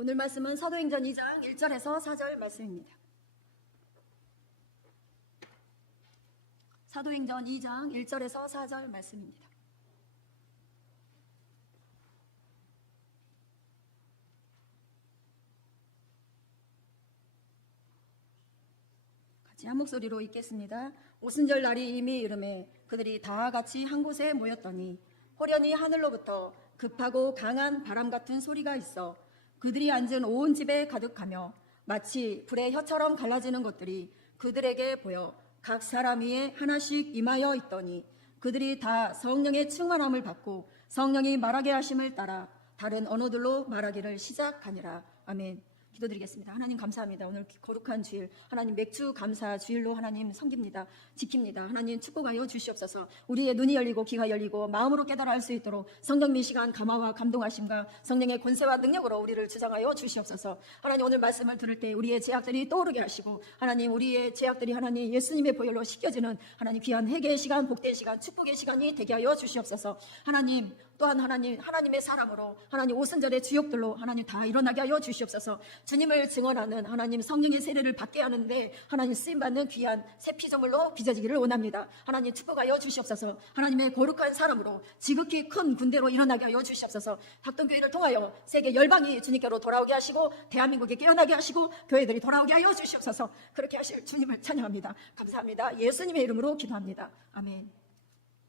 오늘 말씀은 사도행전 2장 1절에서 4절 말씀입니다. 사도행전 2장 1절에서 4절 말씀입니다. 같이 한 목소리로 읽겠습니다. 오순절 날이 이미 이르매 그들이 다 같이 한 곳에 모였더니 호련히 하늘로부터 급하고 강한 바람 같은 소리가 있어 그들이 앉은 온 집에 가득하며 마치 불의 혀처럼 갈라지는 것들이 그들에게 보여 각 사람 위에 하나씩 임하여 있더니 그들이 다 성령의 충만함을 받고 성령이 말하게 하심을 따라 다른 언어들로 말하기를 시작하니라. 아멘. 기도드리겠습니다. 하나님 감사합니다. 오늘 거룩한 주일 하나님 맥주 감사 주일로 하나님 섬깁니다. 지킵니다. 하나님 축복하여 주시옵소서. 우리의 눈이 열리고 귀가 열리고 마음으로 깨달아 알 수 있도록 성령님 시간 감화와 감동하심과 성령의 권세와 능력으로 우리를 주장하여 주시옵소서. 하나님 오늘 말씀을 들을 때 우리의 죄악들이 떠오르게 하시고 하나님 우리의 죄악들이 하나님 예수님의 보혈로 씻겨지는 하나님 귀한 회개의 시간 복된 시간 축복의 시간이 되게 하여 주시옵소서. 하나님 또한 하나님의 사람으로 하나님 오순절의 주역들로 하나님 다 일어나게 하여 주시옵소서. 주님을 증언하는 하나님 성령의 세례를 받게 하는데 하나님 쓰임받는 귀한 새 피조물로 빚어지기를 원합니다. 하나님 축복하여 주시옵소서. 하나님의 거룩한 사람으로 지극히 큰 군대로 일어나게 하여 주시옵소서. 학동교회를 통하여 세계 열방이 주님께로 돌아오게 하시고 대한민국에 깨어나게 하시고 교회들이 돌아오게 하여 주시옵소서. 그렇게 하실 주님을 찬양합니다. 감사합니다. 예수님의 이름으로 기도합니다. 아멘.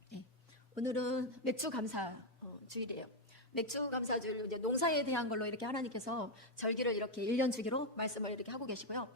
네. 오늘은 맥주 감사 주일이에요. 맥주 감사주일 이제 농사에 대한 걸로 이렇게 하나님께서 절기를 이렇게 1년 주기로 말씀을 이렇게 하고 계시고요.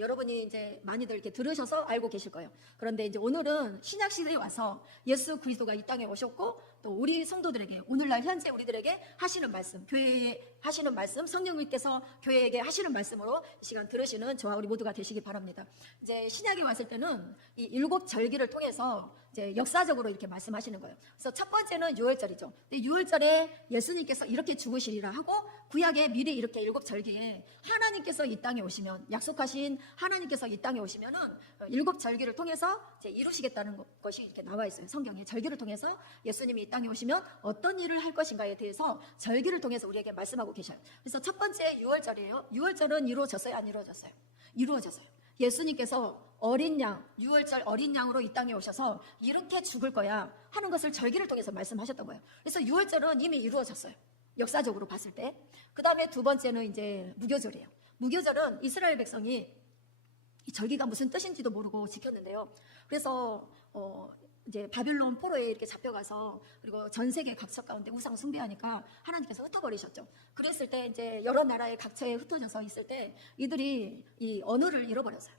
여러분이 이제 많이들 이렇게 들으셔서 알고 계실 거예요. 그런데 이제 오늘은 신약 시대에 와서 예수 그리스도가 이 땅에 오셨고 또 우리 성도들에게 오늘날 현재 우리들에게 하시는 말씀, 교회에 하시는 말씀, 성령님께서 교회에게 하시는 말씀으로 이 시간 들으시는 저와 우리 모두가 되시기 바랍니다. 이제 신약에 왔을 때는 이 7 절기를 통해서 이제 역사적으로 이렇게 말씀하시는 거예요. 그래서 첫 번째는 유월절이죠. 근데 유월절에 예수님께서 이렇게 죽으시리라 하고 구약에 미리 이렇게 7 절기에 하나님께서 이 땅에 오시면 약속하신 하나님께서 이 땅에 오시면은 7 절기를 통해서 이제 이루시겠다는 것이 이렇게 나와 있어요. 성경에 절기를 통해서 예수님이 이 땅에 오시면 어떤 일을 할 것인가에 대해서 절기를 통해서 우리에게 말씀하고 계셔요. 그래서 첫 번째 유월절이에요. 유월절은 이루어졌어요? 안 이루어졌어요? 이루어졌어요. 예수님께서 어린 양, 유월절 어린 양으로 이 땅에 오셔서 이렇게 죽을 거야 하는 것을 절기를 통해서 말씀하셨던 거예요. 그래서 유월절은 이미 이루어졌어요. 역사적으로 봤을 때. 그 다음에 두 번째는 이제 무교절이에요. 무교절은 이스라엘 백성이 이 절기가 무슨 뜻인지도 모르고 지켰는데요. 그래서 이제 바빌론 포로에 이렇게 잡혀가서 그리고 전 세계 각처 가운데 우상 숭배하니까 하나님께서 흩어버리셨죠. 그랬을 때 이제 여러 나라의 각처에 흩어져서 있을 때 이들이 이 언어를 잃어버렸어요.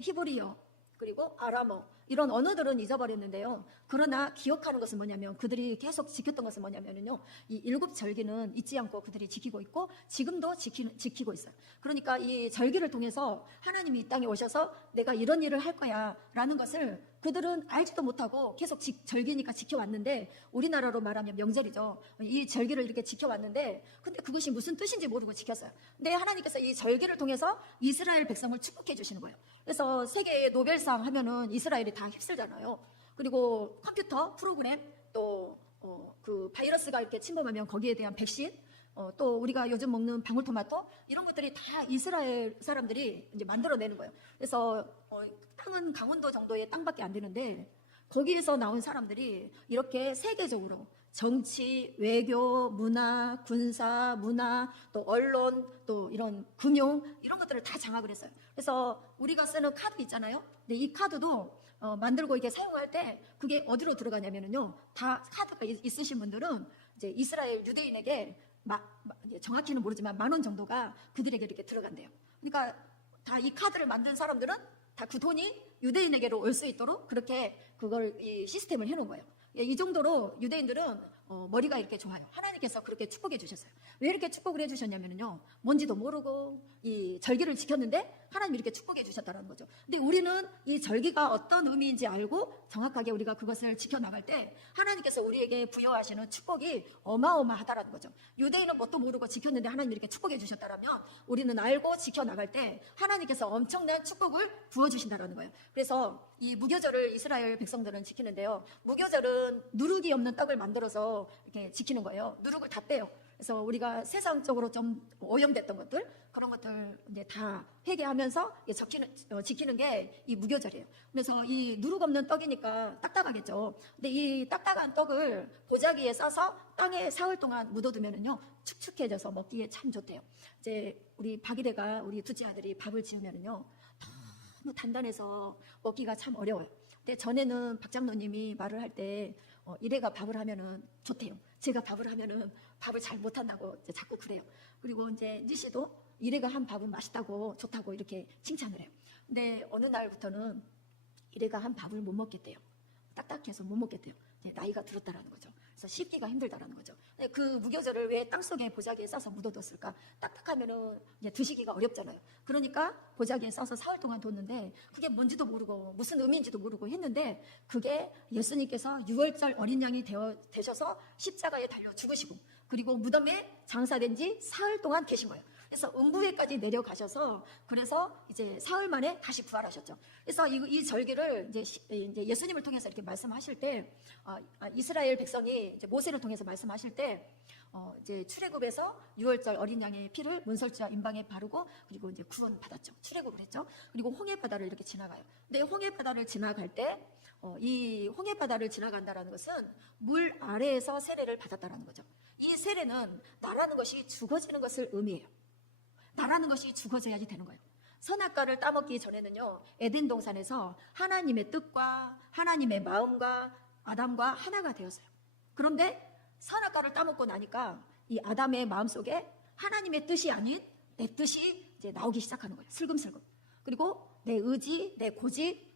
히브리어 그리고 아람어 이런 언어들은 잊어버렸는데요. 그러나 기억하는 것은 뭐냐면 그들이 계속 지켰던 것은 뭐냐면요. 이 7 절기는 잊지 않고 그들이 지키고 있고 지금도 지키고 있어요. 그러니까 이 절기를 통해서 하나님이 이 땅에 오셔서 내가 이런 일을 할 거야 라는 것을 그들은 알지도 못하고 계속 절기니까 지켜왔는데 우리나라로 말하면 명절이죠. 이 절기를 이렇게 지켜왔는데 근데 그것이 무슨 뜻인지 모르고 지켰어요. 근데 하나님께서 이 절기를 통해서 이스라엘 백성을 축복해 주시는 거예요. 그래서 세계의 노벨상 하면은 이스라엘이 다 휩쓸잖아요. 그리고 컴퓨터 프로그램 또 그 바이러스가 이렇게 침범하면 거기에 대한 백신 또 우리가 요즘 먹는 방울토마토 이런 것들이 다 이스라엘 사람들이 이제 만들어내는 거예요. 그래서 땅은 강원도 정도의 땅밖에 안 되는데 거기에서 나온 사람들이 이렇게 세계적으로 정치, 외교, 문화, 군사, 문화, 또 언론, 또 이런 금융 이런 것들을 다 장악을 했어요. 그래서 우리가 쓰는 카드 있잖아요. 근데 이 카드도 만들고 이렇게 사용할 때 그게 어디로 들어가냐면요. 다 카드가 있으신 분들은 이제 이스라엘 유대인에게 정확히는 모르지만 10,000원 정도가 그들에게 이렇게 들어간대요. 그러니까 다 이 카드를 만든 사람들은 다 그 돈이 유대인에게로 올 수 있도록 그렇게 그걸 이 시스템을 해놓은 거예요. 이 정도로 유대인들은 머리가 이렇게 좋아요. 하나님께서 그렇게 축복해 주셨어요. 왜 이렇게 축복을 해주셨냐면요. 뭔지도 모르고 이 절기를 지켰는데 하나님이 이렇게 축복해 주셨다는 거죠. 근데 우리는 이 절기가 어떤 의미인지 알고 정확하게 우리가 그것을 지켜나갈 때 하나님께서 우리에게 부여하시는 축복이 어마어마하다라는 거죠. 유대인은 뭣도 모르고 지켰는데 하나님이 이렇게 축복해 주셨다면 우리는 알고 지켜나갈 때 하나님께서 엄청난 축복을 부어주신다는 거예요. 그래서 이 무교절을 이스라엘 백성들은 지키는데요. 무교절은 누룩이 없는 떡을 만들어서 이렇게 지키는 거예요. 누룩을 다 빼요. 그래서 우리가 세상적으로 좀 오염됐던 것들, 그런 것들 이제 다 회개하면서 지키는 게 이 무교절이에요. 그래서 이 누룩 없는 떡이니까 딱딱하겠죠. 근데 이 딱딱한 떡을 보자기에 싸서 땅에 사흘 동안 묻어두면은요, 축축해져서 먹기에 참 좋대요. 이제 우리 박이래가, 우리 둘째 아들이 밥을 지으면은요, 너무 단단해서 먹기가 참 어려워요. 근데 전에는 박 장로님이 말을 할 때 이래가 밥을 하면은 좋대요. 제가 밥을 하면은 밥을 잘 못한다고 자꾸 그래요. 그리고 이제 니씨도 이래가 한 밥은 맛있다고 좋다고 이렇게 칭찬을 해요. 근데 어느 날부터는 이래가 한 밥을 못 먹겠대요. 딱딱해서 못 먹겠대요. 이제 나이가 들었다라는 거죠. 그래서 씹기가 힘들다라는 거죠. 근데 그 무교절을 왜 땅속에 보자기에 싸서 묻어뒀을까? 딱딱하면은 이제 드시기가 어렵잖아요. 그러니까 보자기에 싸서 사흘 동안 뒀는데 그게 뭔지도 모르고 무슨 의미인지도 모르고 했는데 그게 예수님께서 유월절 어린 양이 되셔서 십자가에 달려 죽으시고 그리고 무덤에 장사된 지 사흘 동안 계신 거예요. 그래서 음부에까지 내려가셔서 그래서 이제 사흘 만에 다시 부활하셨죠. 그래서 이 절기를 이제 예수님을 통해서 이렇게 말씀하실 때 이스라엘 백성이 이제 모세를 통해서 말씀하실 때 이제 출애굽에서 유월절 어린 양의 피를 문설주와 임방에 바르고 그리고 이제 구원 받았죠. 출애굽을 했죠. 그리고 홍해 바다를 이렇게 지나가요. 근데 홍해 바다를 지나갈 때 이 홍해 바다를 지나간다라는 것은 물 아래에서 세례를 받았다라는 거죠. 이 세례는 나라는 것이 죽어지는 것을 의미해요. 나라는 것이 죽어져야지 되는 거예요. 선악과를 따먹기 전에는요, 에덴 동산에서 하나님의 뜻과 하나님의 마음과 아담과 하나가 되었어요. 그런데 선악과를 따먹고 나니까 이 아담의 마음속에 하나님의 뜻이 아닌 내 뜻이 이제 나오기 시작하는 거예요. 슬금슬금. 그리고 내 의지, 내 고집,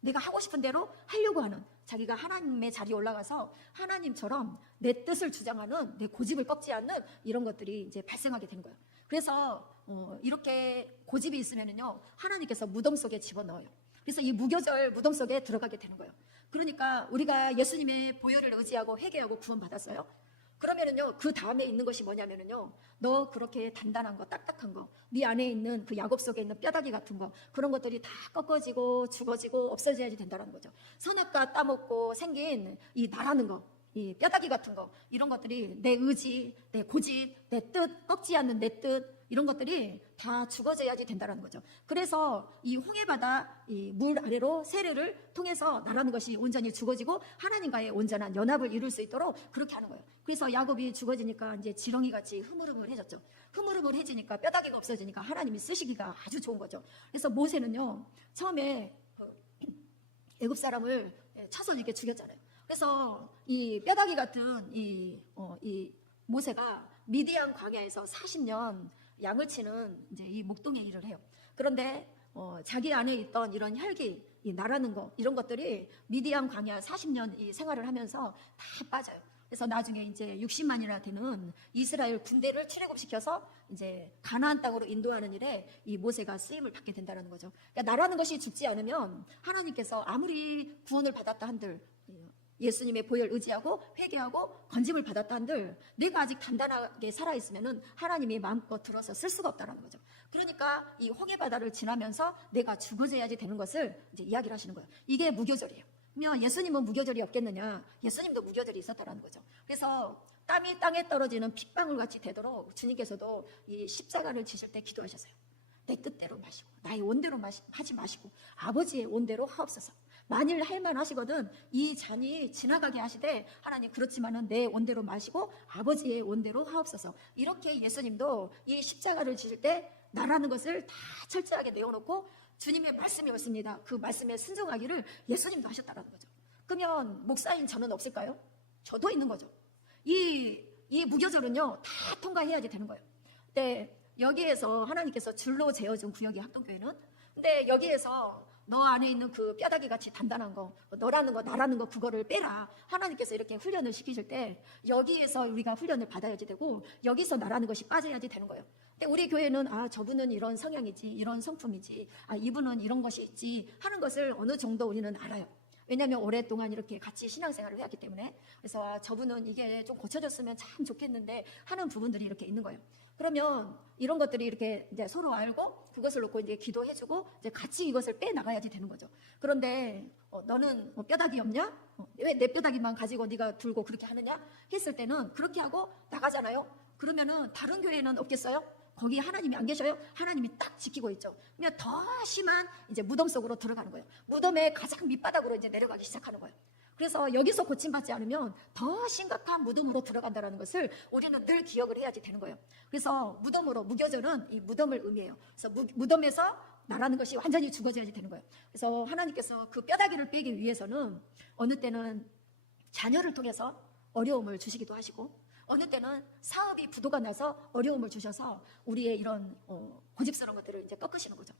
내가 하고 싶은 대로 하려고 하는, 자기가 하나님의 자리에 올라가서 하나님처럼 내 뜻을 주장하는, 내 고집을 꺾지 않는 이런 것들이 이제 발생하게 되는 거예요. 그래서 이렇게 고집이 있으면은요, 하나님께서 무덤 속에 집어넣어요. 그래서 이 무교절 무덤 속에 들어가게 되는 거예요. 그러니까 우리가 예수님의 보혈을 의지하고 회개하고 구원받았어요. 그러면은요, 그 다음에 있는 것이 뭐냐면은요, 너 그렇게 단단한 거, 딱딱한 거, 네 안에 있는 그 야곱 속에 있는 뼈다귀 같은 거, 그런 것들이 다 꺾어지고 죽어지고 없어져야지 된다는 거죠. 선악과 따먹고 생긴 이 나라는 거, 이 뼈다귀 같은 거, 이런 것들이 내 의지, 내 고집, 내 뜻, 꺾지 않는 내 뜻, 이런 것들이 다 죽어져야지 된다는 거죠. 그래서 이 홍해바다 이 물 아래로 세례를 통해서 나라는 것이 온전히 죽어지고 하나님과의 온전한 연합을 이룰 수 있도록 그렇게 하는 거예요. 그래서 야곱이 죽어지니까 이제 지렁이같이 흐물흐물해졌죠. 흐물흐물해지니까 뼈다귀가 없어지니까 하나님이 쓰시기가 아주 좋은 거죠. 그래서 모세는요, 처음에 애굽 사람을 쳐서 이렇게 죽였잖아요. 그래서 이 뼈다귀 같은 이 모세가 미디안 광야에서 40년 양을 치는 이제 이 목동의 일을 해요. 그런데 자기 안에 있던 이런 혈기, 이 나라는 거, 이런 것들이 미디안 광야 40년 이 생활을 하면서 다 빠져요. 그래서 나중에 이제 60만이나 되는 이스라엘 군대를 출애굽시켜서 이제 가나안 땅으로 인도하는 일에 이 모세가 쓰임을 받게 된다는 거죠. 그러니까 나라는 것이 죽지 않으면 하나님께서 아무리 구원을 받았다 한들, 예수님의 보혈 의지하고 회개하고 건짐을 받았다 한들 내가 아직 단단하게 살아있으면 하나님이 마음껏 들어서 쓸 수가 없다는 거죠. 그러니까 이 홍해바다를 지나면서 내가 죽어져야지 되는 것을 이제 이야기를 하시는 거예요. 이게 무교절이에요. 그러면 예수님은 무교절이 없겠느냐? 예수님도 무교절이 있었다는 거죠. 그래서 땀이 땅에 떨어지는 핏방울 같이 되도록 주님께서도 이 십자가를 지실 때 기도하셨어요. 내 뜻대로 마시고 나의 온대로 하지 마시고 아버지의 온대로 하옵소서. 만일 할만 하시거든 이 잔이 지나가게 하시되 하나님 그렇지만은 내 온대로 마시고 아버지의 온대로 하옵소서. 이렇게 예수님도 이 십자가를 지실 때 나라는 것을 다 철저하게 내어놓고 주님의 말씀이 없습니다. 그 말씀에 순종하기를 예수님도 하셨다는 거죠. 그러면 목사인 저는 없을까요? 저도 있는 거죠. 이 무교절은요 다 통과해야지 되는 거예요. 근데 여기에서 하나님께서 줄로 재어준 구역이 학동교회는, 근데 여기에서 너 안에 있는 그 뼈다귀 같이 단단한 거, 너라는 거, 나라는 거, 그거를 빼라. 하나님께서 이렇게 훈련을 시키실 때 여기에서 우리가 훈련을 받아야지 되고 여기서 나라는 것이 빠져야지 되는 거예요. 근데 우리 교회는 저분은 이런 성향이지, 이런 성품이지, 이분은 이런 것이 있지 하는 것을 어느 정도 우리는 알아요. 왜냐하면 오랫동안 이렇게 같이 신앙생활을 해왔기 때문에. 그래서 저분은 이게 좀 고쳐졌으면 참 좋겠는데 하는 부분들이 이렇게 있는 거예요. 그러면 이런 것들이 이렇게 이제 서로 알고 그것을 놓고 이제 기도해주고 이제 같이 이것을 빼 나가야지 되는 거죠. 그런데 너는 뼈다귀 없냐? 왜 내 뼈다귀만 가지고 네가 들고 그렇게 하느냐? 했을 때는 그렇게 하고 나가잖아요. 그러면은 다른 교회는 없겠어요? 거기 하나님이 안 계셔요? 하나님이 딱 지키고 있죠. 그냥 더 심한 이제 무덤 속으로 들어가는 거예요. 무덤의 가장 밑바닥으로 이제 내려가기 시작하는 거예요. 그래서 여기서 고침받지 않으면 더 심각한 무덤으로 들어간다는 것을 우리는 늘 기억을 해야지 되는 거예요. 그래서 무덤으로, 무교절은 이 무덤을 의미해요. 그래서 무덤에서 나라는 것이 완전히 죽어져야지 되는 거예요. 그래서 하나님께서 그 뼈다귀를 빼기 위해서는 어느 때는 자녀를 통해서 어려움을 주시기도 하시고, 어느 때는 사업이 부도가 나서 어려움을 주셔서 우리의 이런 고집스러운 것들을 이제 꺾으시는 거죠.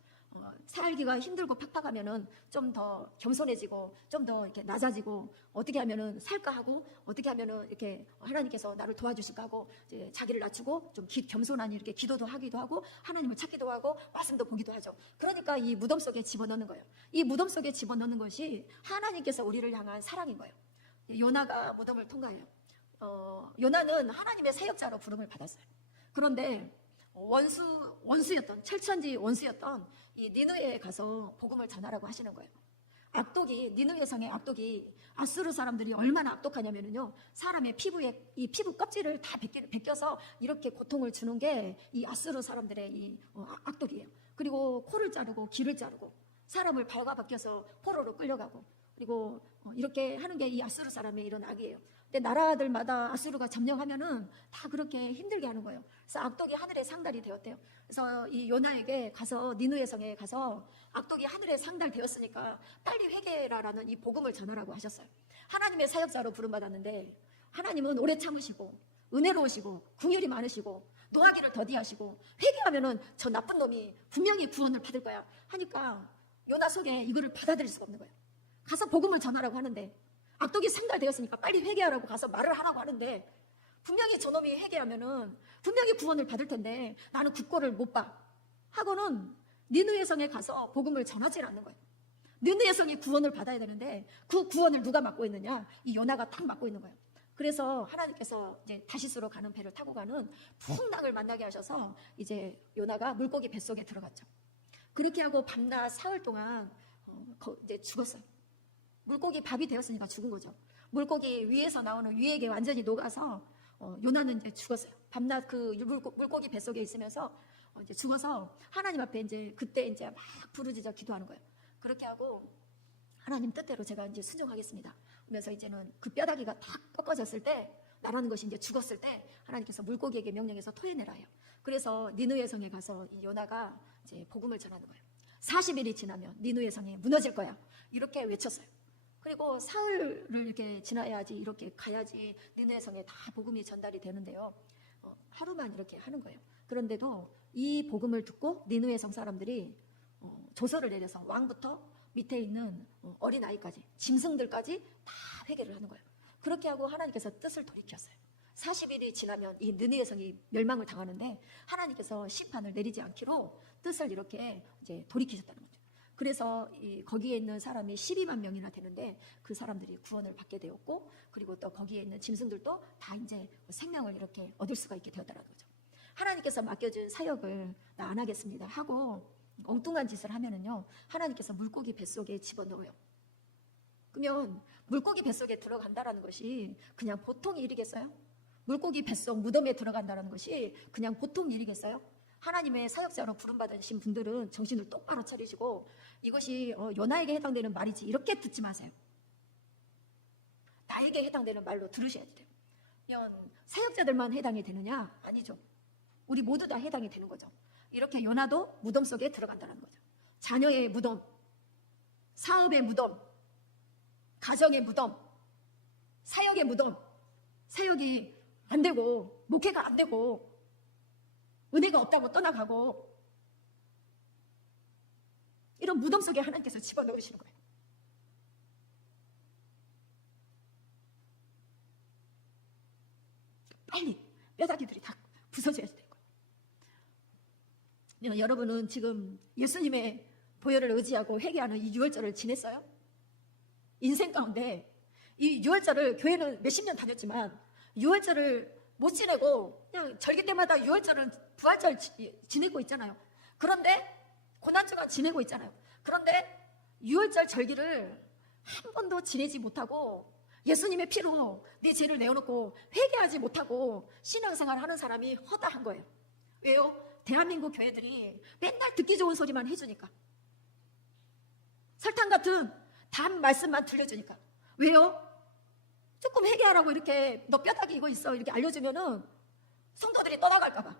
살기가 힘들고 팍팍하면은 좀 더 겸손해지고 좀 더 이렇게 낮아지고, 어떻게 하면은 살까 하고, 어떻게 하면은 이렇게 하나님께서 나를 도와주실까 하고 이제 자기를 낮추고 좀 겸손하니 이렇게 기도도 하기도 하고 하나님을 찾기도 하고 말씀도 보기도 하죠. 그러니까 이 무덤 속에 집어넣는 거예요. 이 무덤 속에 집어넣는 것이 하나님께서 우리를 향한 사랑인 거예요. 요나가 무덤을 통과해요. 요나는 하나님의 사역자로 부름을 받았어요. 그런데 원수였던, 철천지 원수였던 이 니느웨에 가서 복음을 전하라고 하시는 거예요. 악독이, 니느웨 성의 악독이, 아수르 사람들이 얼마나 악독하냐면요, 사람의 피부에 이 피부 껍질을 다 벗겨서 이렇게 고통을 주는 게 이 아수르 사람들의 이 악독이에요. 그리고 코를 자르고 귀를 자르고 사람을 발가벗겨서 포로로 끌려가고, 그리고 이렇게 하는 게 이 아수르 사람의 이런 악이에요. 근데 나라들마다 아수르가 점령하면은 다 그렇게 힘들게 하는 거예요. 그래서 악독이 하늘에 상달이 되었대요. 그래서 이 요나에게 가서, 니느웨 성에 가서 악독이 하늘에 상달되었으니까 빨리 회개해라라는 이 복음을 전하라고 하셨어요. 하나님의 사역자로 부름받았는데 하나님은 오래 참으시고 은혜로우시고 긍휼이 많으시고 노하기를 더디하시고, 회개하면은 저 나쁜 놈이 분명히 구원을 받을 거야 하니까 요나 속에 이거를 받아들일 수가 없는 거예요. 가서 복음을 전하라고 하는데, 악독이 상달되었으니까 빨리 회개하라고 가서 말을 하라고 하는데, 분명히 저놈이 회개하면은 분명히 구원을 받을 텐데 나는 국고를 못 봐 하고는 니느웨 성에 가서 복음을 전하지 않는 거예요. 니느웨 성이 구원을 받아야 되는데 그 구원을 누가 맡고 있느냐? 이 요나가 딱 맡고 있는 거예요. 그래서 하나님께서 이제 다시스로 가는 배를 타고 가는 풍랑을 만나게 하셔서 이제 요나가 물고기 뱃속에 들어갔죠. 그렇게 하고 밤낮 사흘 동안 이제 죽었어요. 물고기 밥이 되었으니까 죽은 거죠. 물고기 위에서 나오는 위액에 완전히 녹아서 요나는 이제 죽었어요. 밤낮 그 물고기 뱃속에 있으면서 이제 죽어서 하나님 앞에 이제 그때 이제 막 부르짖어 기도하는 거예요. 그렇게 하고 하나님 뜻대로 제가 이제 순종하겠습니다 하면서 이제는 그 뼈다귀가 다 꺾어졌을 때, 나라는 것이 이제 죽었을 때 하나님께서 물고기에게 명령해서 토해내라 해요. 그래서 니느웨 성에 가서 이 요나가 이제 복음을 전하는 거예요. 40일이 지나면 니느웨 성이 무너질 거야 이렇게 외쳤어요. 그리고 사흘을 이렇게 지나야지, 이렇게 가야지 니느웨 성에 다 복음이 전달이 되는데요, 하루만 이렇게 하는 거예요. 그런데도 이 복음을 듣고 니느웨 성 사람들이 조서를 내려서 왕부터 밑에 있는 어린아이까지, 짐승들까지 다 회개를 하는 거예요. 그렇게 하고 하나님께서 뜻을 돌이켰어요. 40일이 지나면 이 느니웨 성이 멸망을 당하는데 하나님께서 심판을 내리지 않기로 뜻을 이렇게 이제 돌이키셨다는 거죠. 그래서 거기에 있는 사람이 12만 명이나 되는데 그 사람들이 구원을 받게 되었고, 그리고 또 거기에 있는 짐승들도 다 이제 생명을 이렇게 얻을 수가 있게 되었다는 거죠. 하나님께서 맡겨준 사역을 나 안 하겠습니다 하고 엉뚱한 짓을 하면은요, 하나님께서 물고기 뱃속에 집어넣어요. 그러면 물고기 뱃속에 들어간다라는 것이 그냥 보통 일이겠어요? 물고기 뱃속 무덤에 들어간다는 것이 그냥 보통 일이겠어요? 하나님의 사역자로 부름받으신 분들은 정신을 똑바로 차리시고, 이것이 요나에게 해당되는 말이지 이렇게 듣지 마세요. 나에게 해당되는 말로 들으셔야 돼요. 그냥 사역자들만 해당이 되느냐? 아니죠. 우리 모두 다 해당이 되는 거죠. 이렇게 요나도 무덤 속에 들어간다는 거죠. 자녀의 무덤, 사업의 무덤, 가정의 무덤, 사역의 무덤, 사역이 안 되고 목회가 안 되고 은혜가 없다고 떠나가고, 이런 무덤 속에 하나님께서 집어넣으시는 거예요. 빨리 뼈다귀들이 다 부서져야 되는 거예요. 여러분은 지금 예수님의 보혈을 의지하고 회개하는 이 유월절을 지냈어요? 인생 가운데 이 유월절을, 교회는 몇십 년 다녔지만 유월절을 못 지내고 그냥 절기 때마다 유월절은 부활절 지내고 있잖아요. 그런데 고난주간 지내고 있잖아요. 그런데 유월절 절기를 한 번도 지내지 못하고 예수님의 피로 네 죄를 내어놓고 회개하지 못하고 신앙생활 하는 사람이 허다한 거예요. 왜요? 대한민국 교회들이 맨날 듣기 좋은 소리만 해주니까, 설탕 같은 단 말씀만 들려주니까. 왜요? 조금 회개하라고 이렇게 너 뼈다귀 이거 있어 이렇게 알려주면은 성도들이 떠나갈까봐.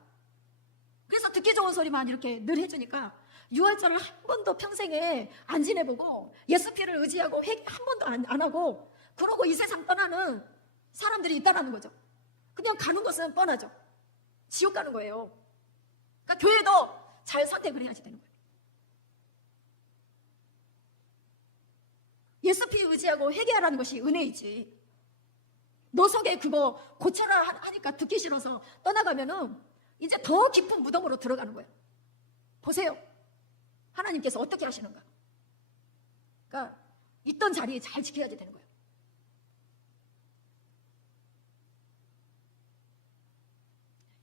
그래서 듣기 좋은 소리만 이렇게 늘 해주니까 유월절을 한 번도 평생에 안 지내보고 예수 피를 의지하고 회개 한 번도 안 하고 그러고 이 세상 떠나는 사람들이 있다라는 거죠. 그냥 가는 것은 뻔하죠. 지옥 가는 거예요. 그러니까 교회도 잘 선택을 해야지 되는 거예요. 예수 피 의지하고 회개하라는 것이 은혜이지. 너 속에 그거 고쳐라 하니까 듣기 싫어서 떠나가면은 이제 더 깊은 무덤으로 들어가는 거예요. 보세요. 하나님께서 어떻게 하시는가. 그러니까 있던 자리에 잘 지켜야 되는 거예요.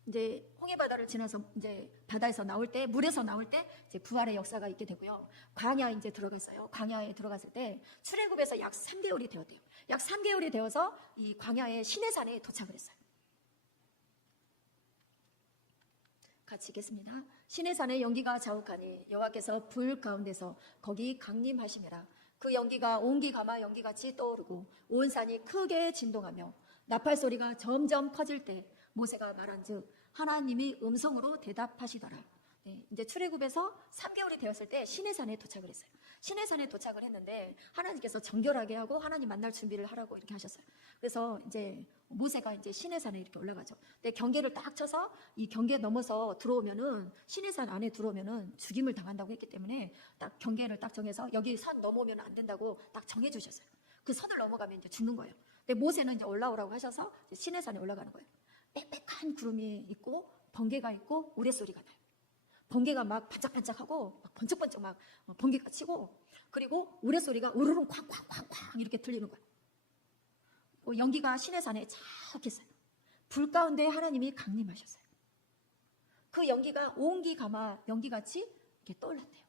이제 홍해바다를 지나서 이제 바다에서 나올 때, 물에서 나올 때 이제 부활의 역사가 있게 되고요. 광야 이제 들어갔어요. 광야에 들어갔을 때 출애굽에서 약 3개월이 되었대요. 약 3개월이 되어서 이 광야의 시내산에 도착을 했어요. 같이 읽겠습니다. 시내산에 연기가 자욱하니 여호와께서 불 가운데서 거기 강림하시니라. 그 연기가 온기 가마 연기같이 떠오르고 온 산이 크게 진동하며 나팔 소리가 점점 커질 때 모세가 말한즉 하나님이 음성으로 대답하시더라. 네, 이제 출애굽에서 3개월이 되었을 때 시내산에 도착을 했어요. 시내산에 도착을 했는데 하나님께서 정결하게 하고 하나님 만날 준비를 하라고 이렇게 하셨어요. 그래서 이제 모세가 이제 시내산에 이렇게 올라가죠. 근데 경계를 딱 쳐서 이 경계 넘어서 들어오면은 시내산 안에 들어오면은 죽임을 당한다고 했기 때문에 딱 경계를 딱 정해서 여기 산 넘어오면 안 된다고 딱 정해 주셨어요. 그 선을 넘어가면 이제 죽는 거예요. 근데 모세는 이제 올라오라고 하셔서 시내산에 올라가는 거예요. 빽빽한 구름이 있고 번개가 있고 우레소리가 나요. 번개가 막 반짝반짝하고 막 번쩍번쩍 막 번개가 치고 그리고 우레소리가 우르릉 쾅쾅쾅쾅 이렇게 들리는 거예요. 연기가 시내산에 쫙 했어요. 불 가운데 하나님이 강림하셨어요. 그 연기가 온기 가마 연기같이 이렇게 떠올랐대요.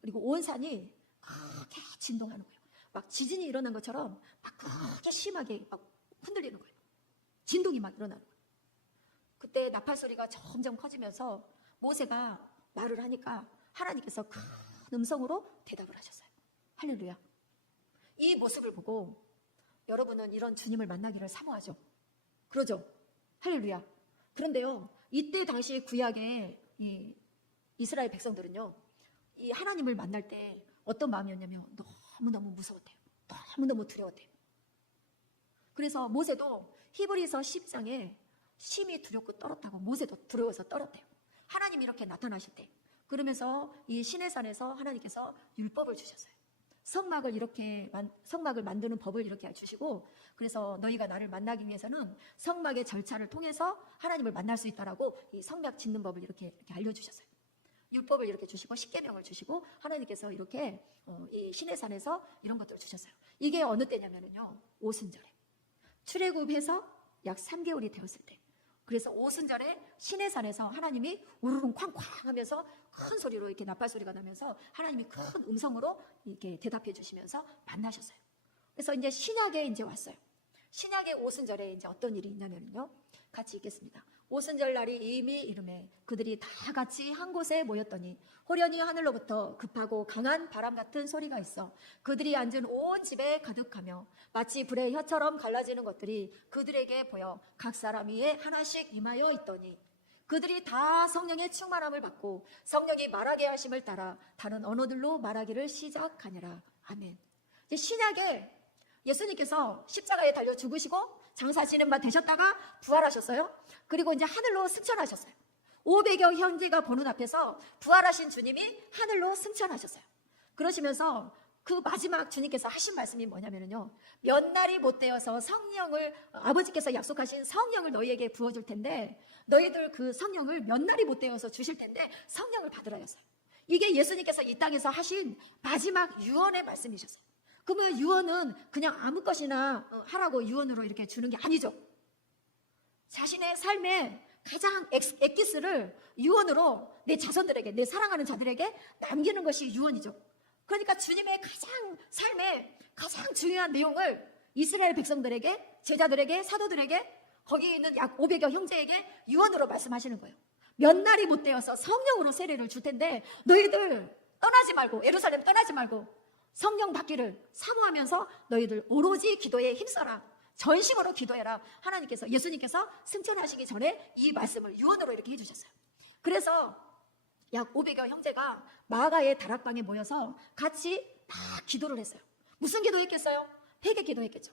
그리고 온 산이 크게 진동하는 거예요. 막 지진이 일어난 것처럼 막 크게 심하게 막 흔들리는 거예요. 진동이 막 일어나는 거예요. 그때 나팔 소리가 점점 커지면서 모세가 말을 하니까 하나님께서 큰 음성으로 대답을 하셨어요. 할렐루야. 이 모습을 보고 여러분은 이런 주님을 만나기를 사모하죠. 그러죠. 할렐루야. 그런데요, 이때 당시 구약의 이 이스라엘 백성들은요, 이 하나님을 만날 때 어떤 마음이었냐면 너무너무 무서웠대요. 너무너무 두려웠대요. 그래서 모세도 히브리서 10장에 심히 두렵고 떨었다고, 모세도 두려워서 떨었대요. 하나님이 이렇게 나타나실 때, 그러면서 이 시내산에서 하나님께서 율법을 주셨어요. 성막을 만드는 법을 이렇게 주시고, 그래서 너희가 나를 만나기 위해서는 성막의 절차를 통해서 하나님을 만날 수 있다라고 이 성막 짓는 법을 이렇게 알려주셨어요. 율법을 이렇게 주시고 십계명을 주시고 하나님께서 이렇게 이 시내산에서 이런 것들을 주셨어요. 이게 어느 때냐면요, 오순절에 출애굽해서 약 3개월이 되었을 때, 그래서 오순절에 시내산에서 하나님이 우르릉 쾅쾅 하면서 큰 소리로 이렇게 나팔 소리가 나면서 하나님이 큰 음성으로 이렇게 대답해 주시면서 만나셨어요. 그래서 이제 신약에 이제 왔어요. 신약의 오순절에 이제 어떤 일이 있냐면요, 같이 읽겠습니다. 오순절 날이 이미 이르매 그들이 다 같이 한 곳에 모였더니 호련히 하늘로부터 급하고 강한 바람 같은 소리가 있어 그들이 앉은 온 집에 가득하며 마치 불의 혀처럼 갈라지는 것들이 그들에게 보여 각 사람 위에 하나씩 임하여 있더니 그들이 다 성령의 충만함을 받고 성령이 말하게 하심을 따라 다른 언어들로 말하기를 시작하니라. 아멘. 이제 신약에 예수님께서 십자가에 달려 죽으시고 장사하시는 바 되셨다가 부활하셨어요. 그리고 이제 하늘로 승천하셨어요. 500여 형제가 보는 앞에서 부활하신 주님이 하늘로 승천하셨어요. 그러시면서 그 마지막 주님께서 하신 말씀이 뭐냐면요, 몇 날이 못 되어서 성령을, 아버지께서 약속하신 성령을 너희에게 부어줄 텐데 너희들 그 성령을 몇 날이 못 되어서 주실 텐데 성령을 받으라 했어요. 이게 예수님께서 이 땅에서 하신 마지막 유언의 말씀이셨어요. 그러면 유언은 그냥 아무 것이나 하라고 유언으로 이렇게 주는 게 아니죠. 자신의 삶에 가장 엑기스를 유언으로 내 자손들에게, 내 사랑하는 자들에게 남기는 것이 유언이죠. 그러니까 주님의 가장 삶에 가장 중요한 내용을 이스라엘 백성들에게, 제자들에게, 사도들에게, 거기 있는 약 500여 형제에게 유언으로 말씀하시는 거예요. 몇 날이 못 되어서 성령으로 세례를 줄 텐데 너희들 떠나지 말고, 예루살렘 떠나지 말고 성령 받기를 사모하면서 너희들 오로지 기도에 힘써라, 전심으로 기도해라. 하나님께서, 예수님께서 승천하시기 전에 이 말씀을 유언으로 이렇게 해주셨어요. 그래서 약 500여 형제가 마가의 다락방에 모여서 같이 다 기도를 했어요. 무슨 기도했겠어요? 회개 기도했겠죠.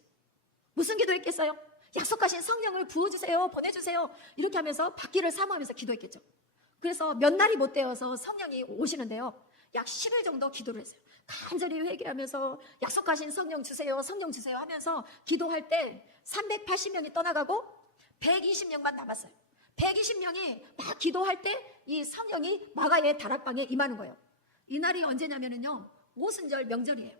무슨 기도했겠어요? 약속하신 성령을 부어주세요, 보내주세요, 이렇게 하면서 받기를 사모하면서 기도했겠죠. 그래서 몇 날이 못 되어서 성령이 오시는데요, 약 10일 정도 기도를 했어요. 간절히 회개하면서 약속하신 성령 주세요, 성령 주세요 하면서 기도할 때 380명이 떠나가고 120명만 남았어요. 120명이 막 기도할 때 이 성령이 마가의 다락방에 임하는 거예요. 이날이 언제냐면요, 오순절 명절이에요.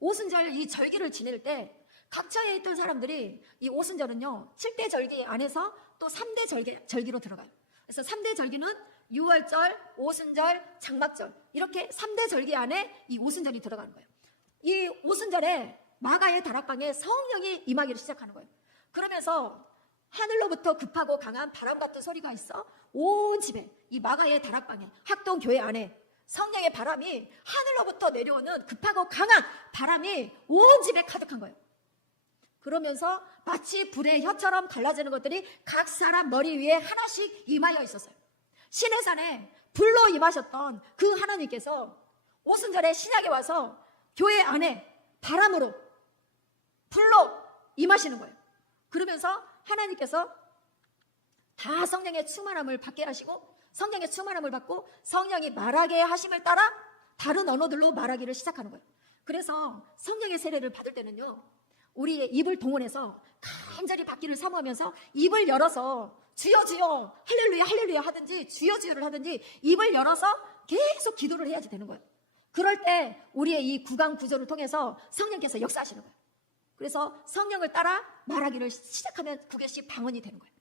오순절 이 절기를 지낼 때 각처에 있던 사람들이, 이 오순절은요 7대 절기 안에서 또 3대 절기로 들어가요. 그래서 3대 절기는 유월절, 오순절, 장막절, 이렇게 3대 절기 안에 이 오순절이 들어가는 거예요. 이 오순절에 마가의 다락방에 성령이 임하기를 시작하는 거예요. 그러면서 하늘로부터 급하고 강한 바람 같은 소리가 있어 온 집에, 이 마가의 다락방에, 학동교회 안에 성령의 바람이, 하늘로부터 내려오는 급하고 강한 바람이 온 집에 가득한 거예요. 그러면서 마치 불의 혀처럼 갈라지는 것들이 각 사람 머리 위에 하나씩 임하여 있었어요. 시내산에 불로 임하셨던 그 하나님께서 오순절에 신약에 와서 교회 안에 바람으로, 불로 임하시는 거예요. 그러면서 하나님께서 다 성령의 충만함을 받게 하시고, 성령의 충만함을 받고 성령이 말하게 하심을 따라 다른 언어들로 말하기를 시작하는 거예요. 그래서 성령의 세례를 받을 때는요, 우리의 입을 동원해서 간절히 받기를 사모하면서 입을 열어서 주여 주여 할렐루야 할렐루야 하든지, 주여 주여를 하든지 입을 열어서 계속 기도를 해야지 되는 거예요. 그럴 때 우리의 이 구강 구조를 통해서 성령께서 역사하시는 거예요. 그래서 성령을 따라 말하기를 시작하면 그것이 방언이 되는 거예요.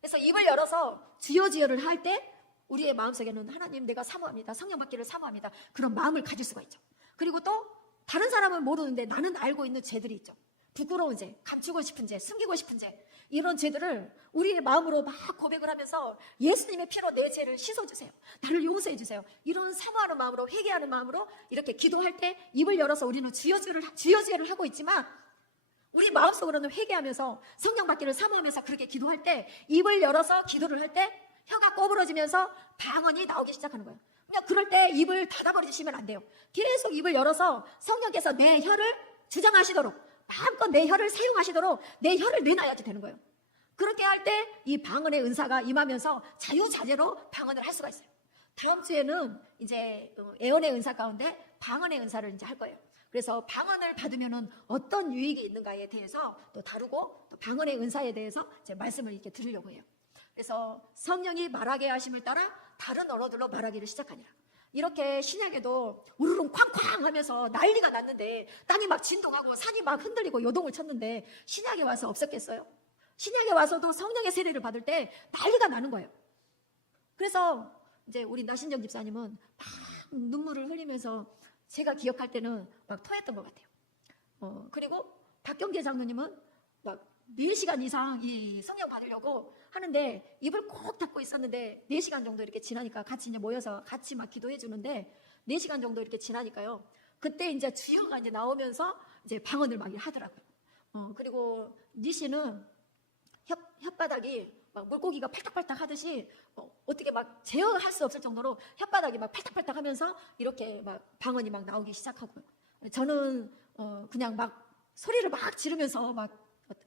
그래서 입을 열어서 주여 주여를 할 때 우리의 마음속에는 하나님 내가 사모합니다, 성령 받기를 사모합니다, 그런 마음을 가질 수가 있죠. 그리고 또 다른 사람은 모르는데 나는 알고 있는 죄들이 있죠. 부끄러운 죄, 감추고 싶은 죄, 숨기고 싶은 죄, 이런 죄들을 우리의 마음으로 막 고백을 하면서 예수님의 피로 내 죄를 씻어주세요, 나를 용서해 주세요, 이런 사모하는 마음으로, 회개하는 마음으로 이렇게 기도할 때 입을 열어서 우리는 주여 주여를 하고 있지만, 우리 마음속으로는 회개하면서 성령 받기를 사모하면서 그렇게 기도할 때, 입을 열어서 기도를 할 때 혀가 꼬부러지면서 방언이 나오기 시작하는 거예요. 그냥 그럴 때 입을 닫아버리시면 안 돼요. 계속 입을 열어서 성령께서 내 혀를 주장하시도록, 마음껏 내 혀를 사용하시도록 내 혀를 내놔야지 되는 거예요. 그렇게 할 때 이 방언의 은사가 임하면서 자유자재로 방언을 할 수가 있어요. 다음 주에는 이제 예언의 은사 가운데 방언의 은사를 이제 할 거예요. 그래서 방언을 받으면은 어떤 유익이 있는가에 대해서 또 다루고, 또 방언의 은사에 대해서 제 말씀을 이렇게 드리려고 해요. 그래서 성령이 말하게 하심을 따라 다른 언어들로 말하기를 시작하니라. 이렇게 신약에도 우르릉 쾅쾅 하면서 난리가 났는데, 땅이 막 진동하고 산이 막 흔들리고 요동을 쳤는데 신약에 와서 없었겠어요? 신약에 와서도 성령의 세례를 받을 때 난리가 나는 거예요. 그래서 이제 우리 나신정 집사님은 막 눈물을 흘리면서, 제가 기억할 때는 막 토했던 것 같아요. 그리고 박경계 장로님은 막 4시간 이상 이 성령 받으려고 하는데 입을 꼭 닫고 있었는데, 4시간 정도 이렇게 지나니까 같이 이제 모여서 같이 막 기도해 주는데, 4시간 정도 이렇게 지나니까요, 그때 이제 주여가 이제 나오면서 이제 방언을 막 하더라고요. 그리고 니씨는 혓바닥이 막 물고기가 팔딱팔딱 하듯이 어떻게 막 제어할 수 없을 정도로 혓바닥이 막 팔딱팔딱 하면서 이렇게 막 방언이 막 나오기 시작하고요. 저는 그냥 막 소리를 막 지르면서 막